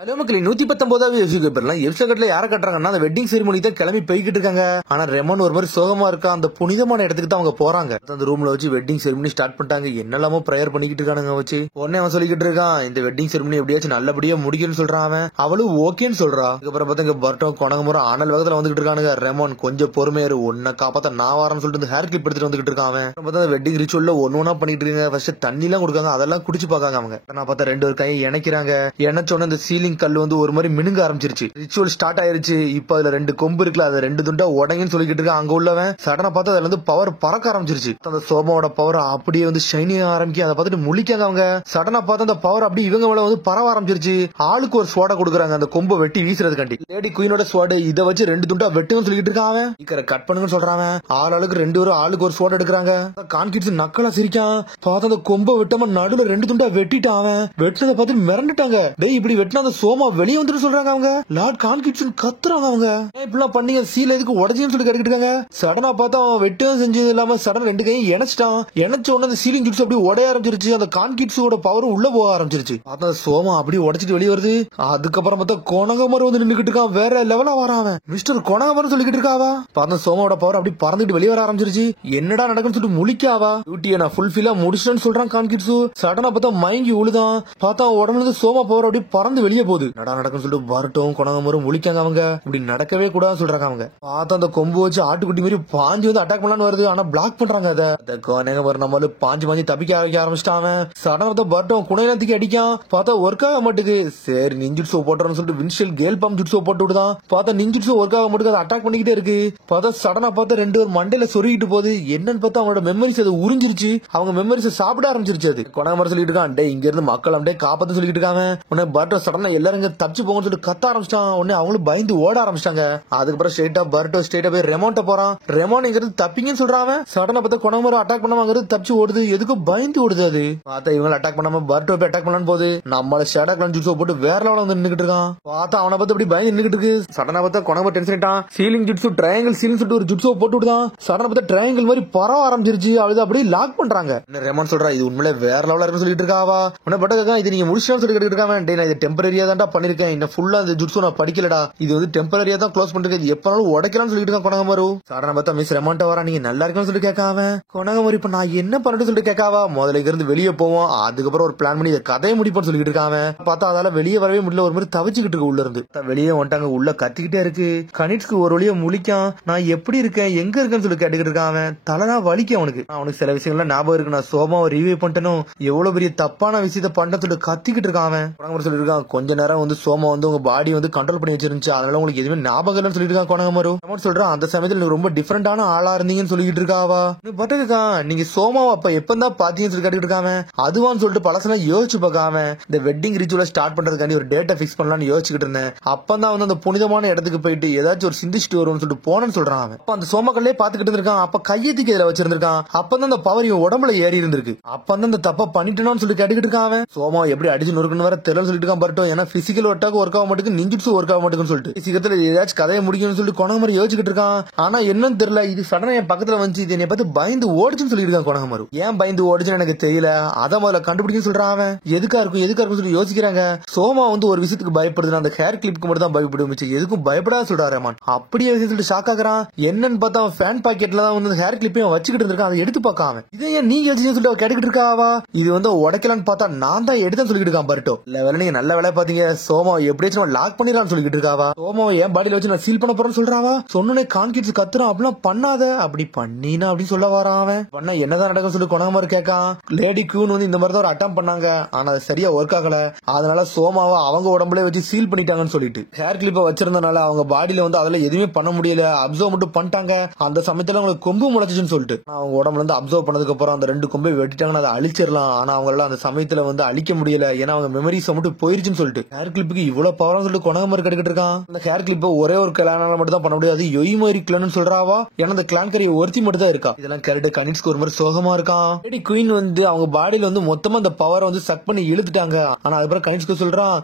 அதே மக்கள் 119வது எபிசோட் பேர்லாம் எபிசோட்ல யார கட்டுறாங்கன்னா அந்த வெட்டிங் செரிமோனி தான் கிளம்பி போய்கிட்டு இருக்காங்க. ஆனா ரெமன் ஒரு மாதிரி சோகமா இருக்கா. அந்த புனிதமான இடத்துக்கு தான் அவங்க போறாங்க. அந்த ரூம்ல வச்சு வெட்டிங் செரிமோனி ஸ்டார்ட் பண்ணிட்டாங்க. என்னெல்லாமோ பிரேயர் பண்ணிக்கிட்டு இருக்கானுங்க வச்சு. உடனே அவன் சொல்லிக்கிட்டு இருக்கான் இந்த வெட்டிங் செரிமோனி எப்படியாச்சும் நல்லபடியா முடிக்கும்னு சொல்றான் அவன். அவளும் ஓகேன்னு சொல்றா. அதுக்கப்புறம் பார்த்தா இங்க பர்ட்டும் கொணகமுறம் ஆனல் வேகத்துல வந்துகிட்டு இருக்கானுங்க. ரெமன் கொஞ்சம் பொறுமையாரு உன்னை காப்பாத்த நான் வரேன்னு சொல்லிட்டு ஹேர் கிளிப் எடுத்துட்டு வந்துகிட்டு இருக்கான் அவன். பார்த்தா வெட்டிங் ரிச்சுவல்ல ஒன்னா பண்ணிட்டு இருக்காங்க. ஃபர்ஸ்ட் தண்ணி எல்லாம் கொடுக்காங்க. அதெல்லாம் குடிச்சு பாக்காங்க அவங்க. நான் பார்த்தா ரெண்டு ஒரு கையை இணைக்கிறாங்க. இணைச்சோன்னு அந்த சீலிங் கல் வந்து ஒரு மாதிரி மினுங்க ஆரம்பிச்சிருச்சு. ரிச்சுவல் ஸ்டார்ட் ஆயிருச்சு. இப்ப அதுல ரெண்டு கொம்பு இருக்குல்ல அது ரெண்டு துண்டா உடங்குன்னு சொல்லிக்கிட்டு இருக்கான். அங்க உள்ளவன் சடனா பார்த்தா அதுல இருந்து பவர் பறக்க ஆரம்பிச்சிருச்சு. அந்த சோமாவோட பவர் அப்படியே வந்து ஷைனிங் ஆரம்பிக்க அதை பார்த்துட்டு முழிக்காங்க அவங்க. சடனா பார்த்தா அந்த பவர் அப்படியே இவங்க மேல வந்து பரவ ஆரம்பிச்சிருச்சு. ஆளுக்கு ஒரு ஸ்வாட கொடுக்குறாங்க அந்த கொம்பை வெட்டி வீசுறதுக்காண்டி. லேடி குயினோட ஸ்வாடு இதை வச்சு ரெண்டு துண்டா வெட்டுன்னு சொல்லிட்டு இருக்கான் அவன். சீக்கிரம் கட் பண்ணுங்கன்னு சொல்றான். ஆளுக்கு ரெண்டு பேரும் ஆளுக்கு ஒரு ஸ்வாட் எடுக்கிறாங்க. கான்கிட்ஸ் நக்கலா சிரிக்கான். பார்த்தா அந்த கொம்பை வெட்டாம நடுல ரெண்டு துண்டா வெட்டிட்டான் அவன். வெட்டினதை பார்த்து மிரண்டுட்டாங்க. டேய் இப்படி வெட்டினா அந்த சோமா வெளியே வந்துட்டு சொல்றாங்க அவங்க. லார்ட் கான்கிட்ஸ் கத்துறாங்க அவங்க. இப்படிலாம் பண்ணீங்க சீல் எதுக்கு உடச்சின்னு சொல்லி கேட்டுக்கிட்டு இருக்காங்க. சடனா பார்த்தா அவன் வெட்டும் செஞ்சது இல்லாம சடன் ரெண்டு கையும் இணைச்சிட்டான். இணைச்ச உடனே அந்த சீலிங் ஜுட்ஸ் அப்படியே உடைய ஆரம்பிச்சிருச்சு. அந்த கான்கிட்ஸோட பவரும் உள்ள போக ஆரம்பிச்சிருச்சு. பார்த்தா சோமா அப்படியே உடச்சிட்டு வெளியே வருது. அதுக்கப்புறம் பார்த்தா கொணகமரம் வந்து நின்றுகிட்டு இருக்கான். வேற லெவலா வரான் மிஸ்டர் கொணகமரம் சொல்லிக்கிட்டு இருக்காவா. பார்த்தா சோமாவோட பவர் அப்படி பறந்துட்டு வெளியே வர ஆரம்பிச்சிருச்சு. என்னடா நடக்குன்னு சொல்லிட்டு முழிக்காவா. டியூட்டியை நான் ஃபுல்ஃபில்லா முடிச்சிட்டேன்னு சொல்றான் கான்கிட்ஸ். சடனா பார்த்தா மயங்கி உழுதான். பார்த்தா உடம்புல இருந்து சோமா பவர் அப்படியே பறந்து வெளியே போகுது. நடா நடக்குன்னு சொல்லிட்டு வரட்டும் கொணகமரம் முழிக்காங்க அவங்க. இப்படி நடக்கவே கூடாதுன்னு சொல்றாங்க அவங்க. பார்த்தா அந்த கொம்பு வச்சு ஆட்டுக்குட்டி மாதிரி பாஞ்சு வந்து அட்டாக் பண்ணலான்னு வருது. ஆனா பிளாக் பண்றாங்க. அதை கொணகமரம் நம்மள பாஞ்சு தப்பிக்க ஆரம்பிச்சிட்டான். சடனா பர்ட்டும் குணையெல்லாம் தூக்கி அடிக்கான். பார்த்தா ஒர்க் ஆக மாட்டுக்கு. சரி நிஞ்சுட்ஸோ போட்டுறன்னு சொல்லிட்டு வின்ஷியல் கேல் பம்ப் ஜுட்ஸோ போட்டு விடுதான். பார்த்தா நிஞ்சுட்ஸோ ஒர்க் ஆக மாட்டுக்கு. அதை அட்டாக் பண்ணிக்கிட்டே இருக்கு. பார்த்தா சடனா பார்த்தா ரெண்டு ஒரு மண்டையில சொருகிட்டு போகுது. என்னன்னு பார்த்தா அவங்களோட மெமரிஸ் அது உறிஞ்சிருச்சு. அவங்க மெமரிஸ் சாப்பிட ஆரம்பிச்சிருச்சு. அது கொணகமரம் சொல்லிட்டு இருக்கான் டே இங்க இருந்து மக்கள் அப்படியே காப்பாத்து சொல்லிட்டு இருக்காங்க. உடனே பர்ட்டோ சடனா எல்லாரும் இங்க தப்பிச்சு போங்கன்னு சொல்லிட்டு கத்த ஆரம்பிச்சிட்டான். உடனே அவங்களும் பயந்து ஓட ஆரம்பிச்சிட்டாங்க. அதுக்கப்புறம் ஸ்ட்ரெயிட்டா பர்ட்டோ ஸ்ட்ரெயிட்டா போய் ரெமோன்ட்ட போறான். ரெமோன் இங்க இருந்து தப்பிங்கன்னு சொல்றான். சடனா பார்த்தா கொணகமரம் அட்டாக் பண்ணாம அங்க இருந்து தப்பிச்சு ஓடுது. எதுக்கும் பயந்து ஓடுது அது. பார்த்தா இவங்க அட்டாக் பண்ணாம பர்ட்டோ போய் அட்டாக் பண்ணலான்னு போகுது. நம்மள ஷேடா கிளான் ஜுட்ஸோ போட்டு வேற லெவல்ல வந்து நின்னுட்டு இருக்கான். பார்த்தா அவனை பார்த்து அப்படி பயந்து நின்னுட்டு இருக்கு. சடனா பார்த்தா கொணகமரம் டென்ஷன் ஆயிட்டான். சீலிங் ஜுட்ஸு ட்ரையாங்கிள் சீலிங் சொல்லிட்டு ஒரு ஜுட்ஸோ போட்டு விடுதான். சடனா பார்த்தா ட்ரையாங்கிள் மாதிரி பரவ ஆரம்பிச்சிருச்சு. அது அப்படியே லாக் பண்றாங்க. ரெமோன் சொல்றா இது உண்மையிலே வேற லெவல்ல இருக்குன்னு சொல்லிட்டு இருக்காவா. உடனே பட்டக்கா இது நீங்க முடிச்சிட்டான்னு சொல்லி கேட்டுட்டு இருக்கான். டேய் நான் இது டெம்பரரியா தான்டா பண்ணிருக்கேன். இன்னும் ஃபுல்லா அந்த ஜுட்ஸோ நான் படிக்கலடா. இது வந்து டெம்பரரியா தான் க்ளோஸ் பண்ணிருக்கேன். இது எப்பனாலும் உடைக்கலாம்னு சொல்லிட்டு இருக்கான் கொணகமரு. சடனா பார்த்தா மிஸ் ரெமோன்ட்ட வரா. நீங்க நல்லா இருக்குன்னு சொல்லிட்டு கேட்காம கொணகமரு இப்ப நான் என்ன பண்ணிட்டு சொல்லிட்டு கேட்காவா. முதல்ல இருந்து வெளியே போவோம். அதுக்கப்புறம் ஒரு பிளான் பண்ணி கதையை முடிப்போம்னு சொல்லிட்டு இருக்காங்க. பார்த்தா அதால வெளியே வரவே முடியல. ஒரு மாதிரி தவிச்சுக்கிட்டு இருக்கு. உள்ள இருந்து வெளியே வந்துட்டாங்க. உள்ள கத்திக்கிட்டே இருக்கு. கனிட்ஸ்க்கு ஒரு வழியா முழிக்கான். நான் எப்படி இருக்கேன் எங்க இருக்கேன்னு சொல்லி கேட்டுக்கிட்டு இருக்கான். தலைனா வலிக்கும் அவனுக்கு. அவனுக்கு சில விஷயங்கள்லாம் ஞாபகம் இருக்கு. நான் சோமாவை ரிவ்யூ பண்ணிட்டனும் எவ்வளவு பெரிய தப்பான விஷயத்த பண்ண சொல்லி கத்திக்கிட்டு இருக்கான். சொல்லிருக்கான் கொஞ்ச நேரம் வந்து சோமா வந்து உங்க பாடி வந்து கண்ட்ரோல் பண்ணி வச்சிருந்துச்சு. அதனால உங்களுக்கு எதுவுமே ஞாபகம் இல்லைன்னு சொல்லிட்டு கொணகமரு சொல்றான். அந்த சமயத்துல நீங்க ரொம்ப டிஃபரெண்டான ஆளா இருந்தீங்கன்னு சொல்லிட்டு இருக்காவா. பட்டுக்கா நீங்க சோமாவை அப்ப எப்பதான் பாத்தீங்கன்னு சொல்லி கேட்டுட்டு இருக்காம. அதுவான்னு சொல்லிட்டு பழசெல்லாம் யோசிச்சு பார்க்காம இந்த வெட்டிங் ரிச்சுவலை ஸ்டார்ட் பண்றதுக்காண்டி ஒரு டேட்டை பிக்ஸ் பண்ணலாம்னு யோசிச்சுக்கிட்டு இருந்தேன். அப்பதான் வந்து அந்த புனிதமான இடத்துக்கு போயிட்டு ஏதாச்சும் ஒரு சிந்திச்சுட்டு வரும்னு சொல்லிட்டு போனேன்னு சொல்றான். அப்ப அந்த சோமக்கல்லே பாத்துக்கிட்டு இருக்கான். அப்ப கையெத்திக்கு இதுல வச்சிருந்திருக்கான். அப்பதான் அந்த பவர் இவன் உடம்புல ஏறி இருந்திருக்கு. அப்பதான் அந்த தப்ப பண்ணிட்டோம்னு சொல்லி கேட்டுக்கிட்டு இருக்கான். சோமா எப்படி அடிச்சு நொறுக்குன்னு வர தெரியல சொல்லிட்டு இருக்கான் பர்ட்டோ. ஏன்னா பிசிக்கல் ஒர்க்காக ஒர்க் ஆக மாட்டேங்குது. நிஞ்சுட்ஸு ஒர்க் ஆக மாட்டேங்குன்னு சொல்லிட்டு சீக்கிரத்துல ஏதாச்சும் கதையை முடிக்கும்னு சொல்லிட்டு கொணகமரு யோசிச்சுக்கிட்டு இருக்கான். ஆனா என்னன்னு தெரியல. இது சடனா என் பக்கத்துல வந்து என்னை பார்த்து பயந்து ஓடிச்சுன்னு சொல்லிட்டு இருக்கான் கொணகமரு. ஏன் பயந்து ஓடிச்சுன்னு எனக்கு தெரியல. அதை முதல்ல கண்டுபிடிக்குன்னு சொல்றான் அவன். எதுக்கா இருக்கும் சொல்லி யோசிக்கிறாங்க. சோமா வந்து ஒரு விஷயத்துக்கு பயப்படுது. அந்த ஹேர் கிளிப்க்கு மட்டும் தான் பயப்படும். எதுக்கும் பயப்படாத சொல்றாரு ரஹ்மான். அப்படியே சொல்லிட்டு ஷாக் ஆகுறான். என்னன்னு பார்த்தா அவன் ஃபேன் பாக்கெட்ல தான் வந்து ஹேர் கிளிப்பையும் வச்சுக்கிட்டு இருக்கான். அதை எடுத்து பார்க்காம இதை ஏன் நீங்க வச்சு சொல்லிட்டு கேட்டுக்கிட்டு இருக்காவா. இது வந்து உடைக்கலான்னு பார்த்தா நான் தான் எடுத்தேன்னு சொல்லிட்டு இருக்கான் பர்ட்டோ. இல்ல நீங்க நல்ல வேலை பாத்தீங்க. சோமா எப்படியாச்சும் லாக் பண்ணிடலாம்னு சொல்லிட்டு இருக்காவா. சோமாவை என் பாடியில வச்சு நான் சீல் பண்ண போறேன்னு சொல்றாவா. சொன்னே கான்கிட்ஸ் கத்துறான். அப்படிலாம் பண்ணாத அப்படி பண்ணினா அப்படின்னு சொல்ல வரான் அவன். பண்ண என்னதான் நடக்கும் சொல்லி கொணகமரு கேட்கான். லேடி கியூன் வந்து இந்த மாதிரி தான் ஒரு அட்டம் பண்ணாங்க. ஆனா அது சரியா ஒர்க் ஆகல. அதனால சோமாவை அவங்க உடம்புல வச்சு சீல் பண்ணிட்டாங்கன்னு சொல்லிட்டு ஹேர் கிளிப்பை வச்சிருந்தனால அவங்க பாடியில வந்து அதுல எதுவுமே பண்ண முடியல. அப்சர்வ் மட்டும் பண்ணிட்டாங்க. அந்த சமயத்துல அவங்களுக்கு கொம்பு முளைச்சுன்னு சொல்லிட்டு அவங்க உடம்புல இருந்து அப்சர்வ் பண்ணதுக்கு அப்புறம் அந்த ரெண்டு கொம்பை வெட்டிட்டாங்கன்னு அதை அழிச்சிடலாம். ஆனா அவங்களால அந்த சமயத்துல வந்து அழிக்க முடியல. ஏன்னா அவங்க மெமரிஸ் மட்டும் போயிருச்சுன்னு சொல்லிட்டு ஹேர் கிளிப்புக்கு இவ்வளவு பவர்னு சொல்லிட்டு கொணகமரு கேட்டுக்கிட்டு இருக்கான். அந்த ஹேர் கிளிப்பை ஒரே ஒரு கிளானால மட்டும் தான் பண்ண முடியாது. யொய்மோரி கிளான்னு சொல்றாவா. ஏன்னா அந்த கிளான் கரையை ஒருத்தி மட்டும் தான் இருக்கா. இதெல்லாம் கேரட் கனிட்ஸ்க்கு ஒரு மாதிரி சோகமா இருக்கான். லேடி குயின் வந்து அவங்க பாடியில வந்து மொத்தமா அந்த பவரை வந்து சக் பண்ணி இழுத்துட்டாங்க. ஆனா அதுக்கப்புறம் கனிட்ஸ்க்கு சொல்றான்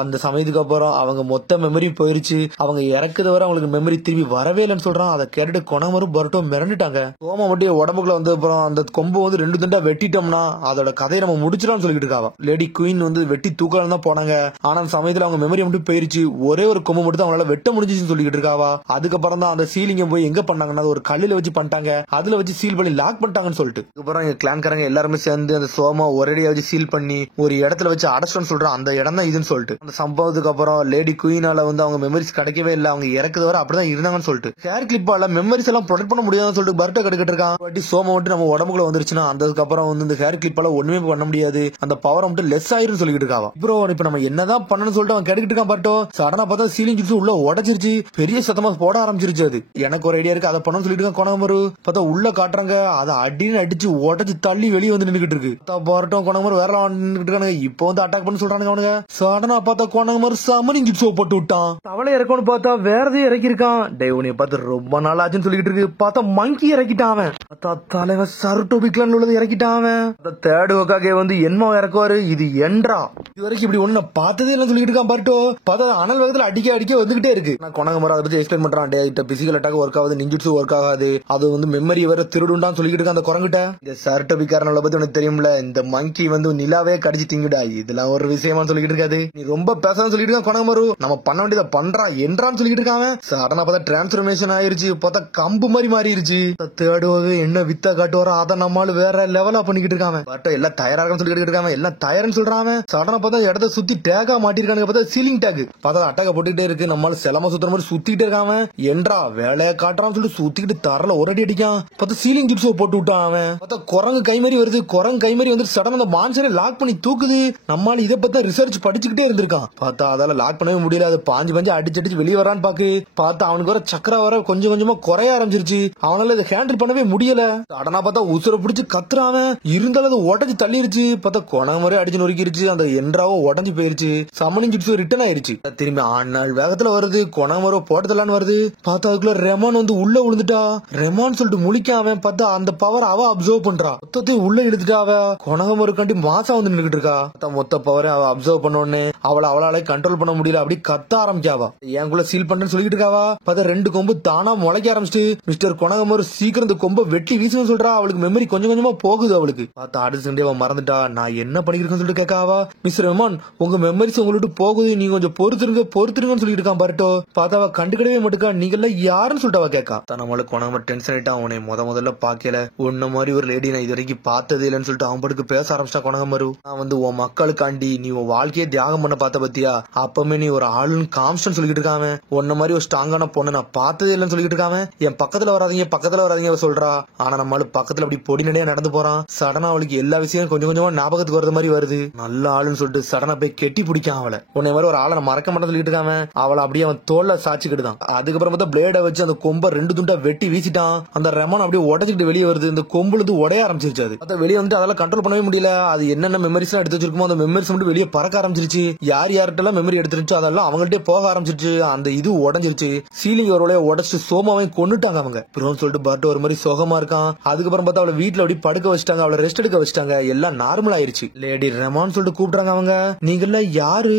அந்த சமயத்துக்கு அப்புறம் அவங்க மொத்த மெமரி போயிருச்சு. அவங்க இறக்குது வரை அவங்களுக்கு மெமரி திரும்பி வரவே இல்லைன்னு சொல்றான். அதை கேட்டு கொணகமரு பர்ட்டோ மிரண்டுட்டாங்க. சோமா மட்டும் உடம்புக்குள்ள வந்து அப்புறம் அந்த கொம்பு வந்து ரெண்டு துண்டா வெட்டிட்டோம்னா அதோட கதையை நம்ம முடிச்சிடலாம்னு சொல்லிட்டு இருக்காவா. லேடி குயின் வந்து வெட்டி தூக்கலாம் தான் போனாங்க. ஆனா அந்த சமயத்துல அவங்க மெமரி மட்டும் போயிருச்சு. ஒரே ஒரு கொம்பு மட்டும் தான் அவங்களால வெட்ட முடிஞ்சுன்னு சொல்லிட்டு இருக்காவா. அதுக்கப்புறம் தான் அந்த சீலிங்க போய் எங்க பண்ணாங்கன்னா ஒரு கல்லுல வச்சு பண்ணிட்டாங்க. அதுல வச்சு சீல் பண்ணி லாக் பண்ணிட்டாங்கன்னு சொல்லிட்டு அதுக்கப்புறம் எங்க கிளான்காரங்க எல்லாருமே சேர்ந்து அந்த சோமா ஒரேடியா வச்சு சீல் பண்ணி ஒரு இடத்துல வச்சு அடைச்சிட்டோன்னு சொல்றான். அந்த இடம் தான் இதுன்னு சொல்லிட்டு அந்த சம்பவத்துக்கு அப்புறம் லேடி குயினால வந்து அவங்க மெமரிஸ் கிடைக்கவே இல்லை. அவங்க இறக்குது வர அப்படிதான் இருந்தாங்கன்னு சொல்லிட்டு ஹேர் கிளிப்பால மெமரிஸ் எல்லாம் ப்ரொடெக்ட் பண்ண முடியாதுன்னு சொல்லிட்டு பர்ட்டை கட்டுக்கிட்டு இருக்கான். வாட்டி சோமா மட்டும் நம்ம உடம்புக்குள்ள வந்துருச்சுன்னா அதுக்கப்புறம் வந்து இந்த ஹேர் கிளிப்பால ஒண்ணுமே பண்ண முடியாது. அந்த பவர் மட்டும் லெஸ் ஆயிரும் சொல்லிட்டு இருக்கான். ப்ரோ இப்ப நம்ம என்னதான் பண்ணணும்னு சொல்லிட்டு அவன் கேட்டுக்கிட்டு இருக்கான். பட்டோ சடனா பார்த்தா சீலிங் ஜிப்ஸ் உள்ள உடச்சிருச்சு. பெரிய சத்தமா போட ஆரம்பிச்சிருச்சு. அது எனக்கு ஒரு ஐடியா இருக்கு, அதை பண்ணணும்னு சொல்லிட்டு இருக்கான். கொணமரு பார்த்தா உள்ள காட்டுறாங்க. அதை அடின்னு அடிச்சு உடச்சு தள்ளி வெளியே வந்து நின்றுகிட்டு இருக்கு. போராட்டம் கொணமரு வேற நின்றுட்டு இருக்கானுங்க. இப்போ வந்து அட்டாக் பண்ணி சொல்றானுங்க அவனுங்க. சடனா பார்த்தா கொணமரு சமனிங் ஜிப்ஸ் போட்டு விட்டான். அவளை இறக்கணும்னு பார்த்தா வேறதே இறக்கிருக்கான். டே உன்னை பார்த்து ரொம்ப நாள் ஆச்சுன்னு சொல்லிட்டு இருக்கு. பார்த்தா மங்கி இறக்கிட்டான். அவன் தலைவன் சருட்டோபிக்லான் உள்ளது இறக்கிட்டான். அவன் தேர்ட் ஒக்காகே வந்து என்ன இறக்குவாரு. இது என்றா இது வரைக்கும் இப்படி ஒண்ணு பார்த்ததே இல்லைன்னு சொல்லிட்டு இருக்கான். பர்ட்டோ பார்த்தா அனல் வேகத்துல அடிக்க அடிக்க வந்துகிட்டே இருக்கு. நான் கொணமரு அதை பத்தி எக்ஸ்பிளைன் பண்றான். டே பிசிக்கல் அட்டாக் ஒர்க் ஆகுது, நிஞ்சுட்சு ஒர்க் ஆகாது, அது வந்து மெமரி வேற திருடுண்டான்னு சொல்லிட்டு இருக்கான். அந்த குரங்கிட்ட இந்த சர்டபிக்காரனை பத்தி உனக்கு தெரியும்ல, இந்த மங்கி வந்து நிலாவே கடிச்சு திங்குடா, இதெல்லாம் ஒரு விஷயமா சொல்லிட்டு இருக்காது. நீ ரொம்ப பேசாம சொல்லிட்டு இருக்கான் கொணமரு. நம்ம பண்ண வேண்டியதை பண்றா என்றான்னு சொல்லிட்டு இருக்காங்க. சடனா பார்த்தா டிரான்ஸ்பர்மேஷன் ஆயிருச்சு. பார்த்தா கம்பு மாதிரி மாறிடுச்சு. தேடுவது என்ன வித்தா காட்டுவாரோ அதை நம்மளால வேற லெவலா பண்ணிக்கிட்டு இருக்காங்க. பட் எல்லாம் தயாரா சொல்லிட்டு இருக்காங்க. எல்லாம் தயார்னு சொல்றாங்க. சடனா பார்த்தா இடத்த சுத்தி டேகா மாட்டிருக்காங்க. பார்த்தா சீலிங் டேக் பார்த்தா அட்டாக போட்டுக்கிட்டே இருக்கு. நம்மளால செலமா சுத்துற மாதிரி சுத்திட்டே இருக்காம என்றா வேலையை காட்டுறான்னு சொல்லிட்டு சுத்திக்கிட்டு தரல ஒரு அடி அடிக்கான். பார்த்தா சீலிங் ஜிப்ஸ் போட்டு விட்டான். அவன் பார்த்தா குரங்கு கை மாதிரி வருது. குரங்கு கை மாதிரி வந்து சடனா அந்த மான்சரை லாக் பண்ணி தூக்குது. நம்மளால இதை பத்தி ரிசர்ச் படிச்சுக்கிட்டே இருந்திருக்கான். பார்த்தா அதால லாக் பண்ணவே முடியல. அது பாஞ்சு அடிச்சு அடிச்சு வெளியே வரான்னு பாக்கு. பார்த்தா அவனுக்கு வர சக்கரை வர கொஞ்சம் கொஞ்சமா குறைய ஆரம்பிச்சிருச்சு. அவனால இதை ஹேண்டில் பண்ணவே முடியல. சடனா பார்த்தா உசுரை பிடிச்சு கத்துறான். இருந்தாலும் அது உடஞ்சு தள்ளிருச்சு. பார்த்தா கொணமரே அடிச்சு நொறுக்கிருச்சு. அந்த என்றாவோ உடஞ்சு போயிருச்சு. சமனிங் ஜிப்ஸ் ரிட்டர்ன் ஆயிருச்சு. திரும்பி ஆனாள் வேகத்துல வருது. கொணமரோ போட்டதெல்லாம் வருது. பார்த்தா அதுக்குள்ள ரெமான் வந்து உள்ள விழுந்துட்டா. ரெமான் சொல்லிட்டு முழிக்காம பார்த்தா அந்த பவர் அவ அப்சர்வ் பண்றா. மொத்தத்தையும் உள்ள இழுத்துட்டா. அவ கொணமரு கண்டி மாசம் வந்து நின்றுட்டு இருக்கா. மொத்த பவரை அவ அப்சர்வ் பண்ணோன்னு அவளால கண்ட்ரோல் பண்ண முடியல. அப்படி கத்த ஆரம்பிக்காவா. எனக்குள்ள சீல் பண்றேன்னு சொல்லிட்டு இருக்காவா. பார்த்தா ரெண்டு கொம்பு தானா முளைக்க ஆரம்பிச்சு மிஸ்டர் கொணமரு சீக்கிரம் இந்த கொம்பை வெட்டி வீசுன்னு சொல்றா. அவளுக்கு மெமரி கொஞ்சம் கொஞ்சமா போகுது. அவளுக்கு பார்த்தா அடுத்த அவன் மறந்துட்டா. நான் என்ன பண்ணிருக்கேன்னு சொல்லிட்டு கேட்காவா. மிஸ்டர் ரெமான் உங்க மெமரிஸ் உங்கள்ட்ட போகுது, நீங்க கொஞ்சம் பொறுத்துருங்கன்னு சொல்லிட்டு இருக்கான். பர்ட்டோ பார்த்தா அவ கண்டுக்கிடவே மாட்டுக்கா. நீங்க எல்லாம் யாருன்னு சொல்லிட்டு அவ கேட்கா. நம்மளுக்கு கொணமரு டென்ஷன் ஆயிட்டா. அவனை முதல்ல பாக்கல, உன்ன மாதிரி ஒரு லேடி நான் இது வரைக்கும் பார்த்ததே இல்லைன்னு சொல்லிட்டு அவன் படுக்கு பேச ஆரம்பிச்சா. கொணமரு நான் வந்து உன் மக்களுக்காண்டி நீ உன் வாழ்க்கையை தியாகம் பண்ண பார்த்த பத்தியா, அப்பமே நீ ஒரு ஆளுன்னு காமிச்சிட்டு சொல்லிட்டு இருக்காம. உன்ன மாதிரி ஒரு ஸ்ட்ராங்கான பொண்ணு நான் பார்த்ததே இல்லைன்னு சொல்லிட்டு இருக்காம. என் பக்கத்துல வராதீங்க சொல்றா. ஆனா நம்மளுக்கு பக்கத்துல அப்படி பொடி நடையா நடந்து போறான். சடனா அவளுக்கு எல்லா விஷயம் கொஞ்சம் கொஞ்சமா ஞாபகத்துக்கு வரது மாதிரி வருது. நல்ல ஆளுன்னு சொல்லிட்டு சடனா போய் கெட்டி பிடிக்கான் அவளை. உன்னை மாதிரி ஒரு ஆளை மறக்க மாட்டேன்னு சொல்லிட்டு இருக்காம. அவளை அப்படியே அவன் தோல்ல சாச்சிக்கிட்டுதான். அதுக்கப்புறம் பார்த்தா பிளேட வச்சு அந்த கொம்ப ரெண்டு துண்டா வெட்டி வீசிட்டான். அந்த ரெமன் அப்படியே உடச்சிட்டு வெளியே வருது. இந்த கொம்புல இருந்து உடைய ஆரம்பிச்சிருச்சு. அது வெளியே வந்து அதெல்லாம் கண்ட்ரோல் பண்ணவே முடியல. அது என்னென்ன மெமரிஸ் எல்லாம் எடுத்து வச்சிருக்குமோ அந்த மெமரிஸ் மட்டும் வெளியே பறக்க ஆரம்பிச்சிருச்சு. யார்கிட்ட மெமரி எடுத்துருச்சோ அதெல்லாம் அவங்கள்ட்டே போக ஆரம்பிச்சிருச்சு. அந்த இது உடஞ்சிருச்சு. சீலிங் ஒரு வழியா உடச்சு சோமாவையும் கொண்டுட்டாங்க அவங்க. அப்புறம் சொல்லிட்டு பர்ட் ஒரு மாதிரி சோகமா இருக்கான். அதுக்கப்புறம் பார்த்தா அவளை வீட்டுல அப்படி படுக்க வச்சுட்டாங்க. அவளை ரெஸ்ட் எடுக்க வச்சுட்டாங்க. எல்லாம் நார்மல் ஆயிருச்சு. லேடி ரெமான் சொல்லிட்டு கூப்பிடுறாங்க அவங்க. நீங்க எல்லாம் யாரு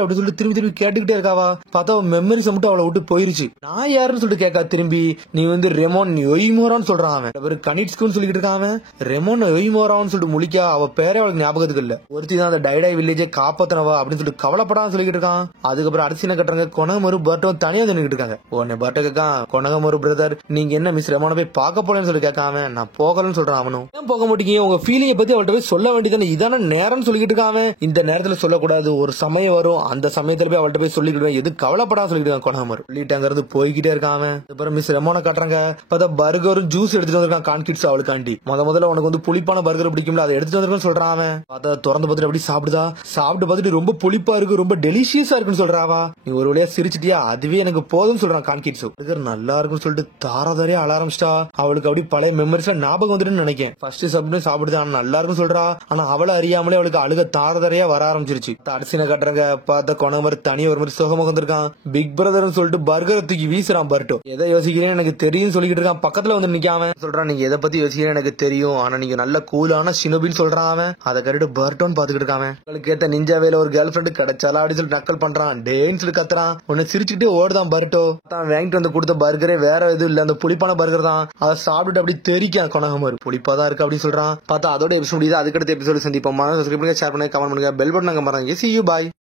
அப்படின்னு சொல்லிட்டு திரும்பி கேட்டுக்கிட்டே இருக்காவா. பார்த்தா மெமரிஸ் மட்டும் அவளை விட்டு போயிருச்சு. நான் யாருன்னு சொல்லிட்டு கேட்கா. திரும்பி நீ வந்து ரெமோன் ஒய்மோரான்னு சொல்றான். அவன் கனிட்ஸ்குன்னு சொல்லிட்டு இருக்கான். ரெமோன் ஒய்மோரான்னு சொல்லிட்டு முழிக்கா. அவ பேரே அவளுக்கு ஞாபகத்துக்கு இல்ல. ஒருத்தி தான் அந்த டைடாய் வில்லேஜை காப்பாத்தினவா அப்படின்னு சொல்லிட்டு கவலைப்படான்னு சொல்லிட்டு இருக்கான். அதுக்கப்புறம் அரிசின கட்டுறாங்க. கொணமரு பர்ட்டும் தனியா நின்னுட்டு இருக்காங்க. உடனே பர்ட்ட கேட்கான். கொணமரு பிரதர் நீங்க என்ன மிஸ் ரெமோனை போய் பார்க்க போலன்னு சொல்லி கேட்காம. நான் போகலன்னு சொல்றான். அவனும் ஏன் போக மாட்டீங்க, உங்க ஃபீலிங்கை பத்தி அவள்கிட்ட போய் சொல்ல வேண்டியதானே, இதான நேரம் சொல்லிட்டு இருக்காங்க. இந்த நேரத்துல சொல்லக்கூடாது, ஒரு சமயம் வரும், அந்த சமயத்துல போய் அவள்கிட்ட போய் சொல்லிக்கிடுவேன், எது கவலைப்படா சொல்லிட்டு இருக்கான் கொணமரு. சொல்லிட்டாங்கிறது போய்கிட்டே இருக்காம. அப்புறம் மிஸ் ரெமோனை காட்டுறாங்க. பார்த்தா பர்கரும் ஜூஸ் எடுத்துட்டு வந்திருக்கான். கான்கிட்ஸ் அவளுக்காண்டி முதல்ல உனக்கு வந்து புளிப்பான பர்கர் பிடிக்கும்ல, அதை எடுத்துட்டு வந்திருக்கேன்னு சொல்றான். அவன் பார்த்தா திறந்து பார்த்துட்டு அப்படி சாப்பிட்டு பார்த்துட்டு ரொம்ப புளிப்பா இருக்கு, ரொம்ப டெலிஷியஸா இருக்குன்னு சொல்றாவா. நீ ஒரு வழியா சிரிச்சிட்டியா, அதுவே எனக்கு போதும்னு சொல்றான் கான்கிட்ஸ். பர்கர் நல்லா இருக்குன்னு சொல்லிட்டு தாராதாரியா அழ ஆரம்பிச்சிட்டா. அவளுக்கு அப்படி பழைய மெமரிஸ்ல ஞாபகம் வந்துட்டு நினைக்கிறேன். ஃபர்ஸ்ட் சப்னு சாப்பிடுது, ஆனா நல்லா இருக்குன்னு சொல்றா. ஆனா அவளை அறியாமலே அவளுக்கு அழுக தாரதாரியா வர ஆரம்பிச்சிருச்சு. அரிசினை கட்டுறாங்க. பார்த்தா கொணமரு தனியா ஒரு மாதிரி சுகமா வந்திருக்கான். பிக் பிரதர்னு சொல்லிட்டு பர்கரை தூக்கி வீசுறான். பர்ட்டோ எதை யோசிக்கிறேன்னு எனக்கு தெரியும் சொல்லிட்டு இருக்கான். பக்கத்துல வந்து நிக்காம சொல்றான். நீங்க எதை பத்தி யோசிக்கிறேன்னு எனக்கு தெரியும், ஆனா நீங்க நல்ல கூலான ஷினோபின்னு சொல்றான். அவன் அதை கரெக்ட் பர்ட்டோன்னு பாத்துக்கிட்டு இருக்கான். உங்களுக்கு ஏத்த நிஞ்சாவேல ஒரு கேர்ள் ஃபிரெண்ட் கிடைச்சாலா அப்படின்னு சொல்லி நக்கல் பண்றான். டேன்னு சொல்லி கத்துறான். உன்னை சிரிச்சுக்கிட்டே ஓடுதான் பர்ட்டோ. தான் வாங்கிட்டு வந்து கொடுத்த பர்கரே வேற எதுவும் இல்ல, அந்த புளிப்பான பர்கர் தான். அதை சாப்பிட்டு அப்படி தெரிக்கான் கொணமரு. புளிப்பா தான் இருக்கு அப்படின்னு சொல்றான். பார்த்தா அதோட எபிசோட் முடியுது. அதுக்கடுத்த எபிசோடு சந்திப்போம். சப்ஸ்கிரைப் பண்ணுங்க, ஷேர் பண்ணுங்க, கமெண்ட் பண்ணுங்க, பெல் பட்டன் மறந்துங்க. See you, bye.